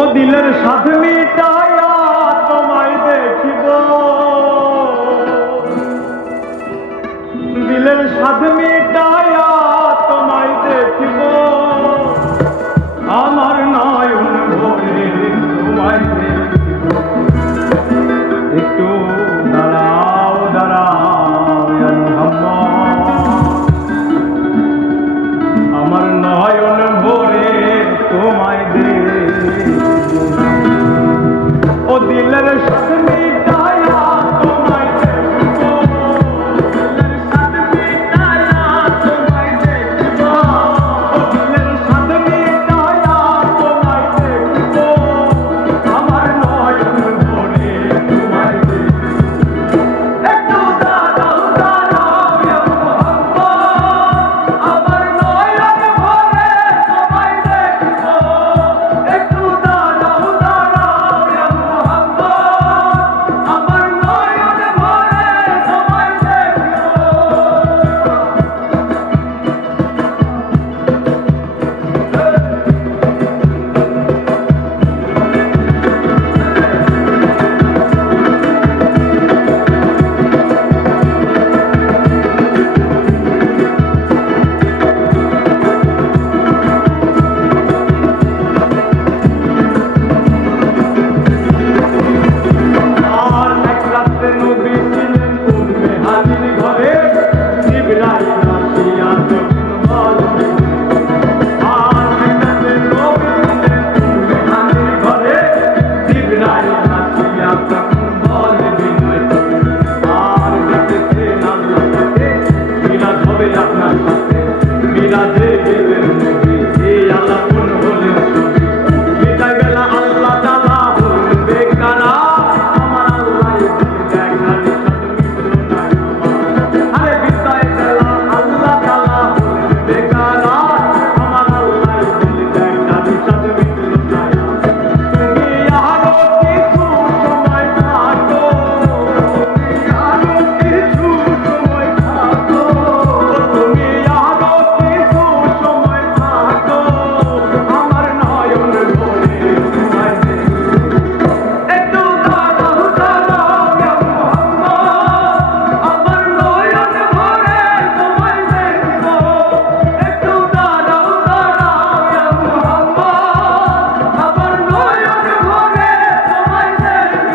ও দিলের স্বাদ মিটায়া তোমায় দেখিব, দিলের স্বাদ মিটায়া তোমায় দেখিব, আমার নয়ন ভরে তোমায় দেখিব। একটু দাঁড়াও দাঁড়াও ইয়া মুহাম্মদ, আমার নয়ন ভরে তোমায় দেখিব। ও দিলের স্বাদ মিটায়া তোমায় দেখিব, দিলের স্বাদ মিটায়া তোমায় দেখিব, ও দিলের স্বাদ মিটায়া তোমায় দেখিব, আমার নয়ন ভরে তোমায় দেখিব। একটু দাঁড়াও দাঁড়াও ইয়া মুহাম্মদ, আমার নয়ন ভরে তোমায় দেখিব। একটু দাঁড়াও দাঁড়াও ইয়া মুহাম্মদ, আমার নয়ন ভরে তোমায় দেখিব। আর এক রাত্রে নবী ছিলেন উম্মে হানির ঘরে, জিবরাইল আসিয়া তখন বললেন। আর এক রাত্রে নবী ছিলেন উম্মে হানির ঘরে, জিবরাইল আসিয়া তখন বললেন, আর দেখেছেন আল্লাহকে, মিরাজ হবে আপনার সাথে, মিরাজে গেলেন নবী, এই আল্লাহ কোন হলেন ছবি। বিদায় বেলা আল্লাহ তাআলা হলেন বেকারা, আমার আল্লাহ দেখালে সাথ মিটল না আমার। আরে বিদায় বেলা আল্লাহ তাআলা হলেন বেকারা, আমার আল্লাহ দেখালে সাথ মিটল না আমার। তুমি আরো কিছু সময় থাকো, তুমি আরো কিছু সময় থাকো, তুমি আরো কিছু সময় থাকো, আমার নয়ন ভরে তোমায় দেখিব। একটু দাঁড়াও দাঁড়াও ইয়া মুহাম্মদ, আমার নয়ন ভরে তোমায় দেখিব। একটু দাঁড়াও দাঁড়াও ইয়া মুহাম্মদ, আমার নয়ন ভরে তোমায় দেখিব।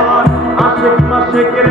আর আশেক মাশেকের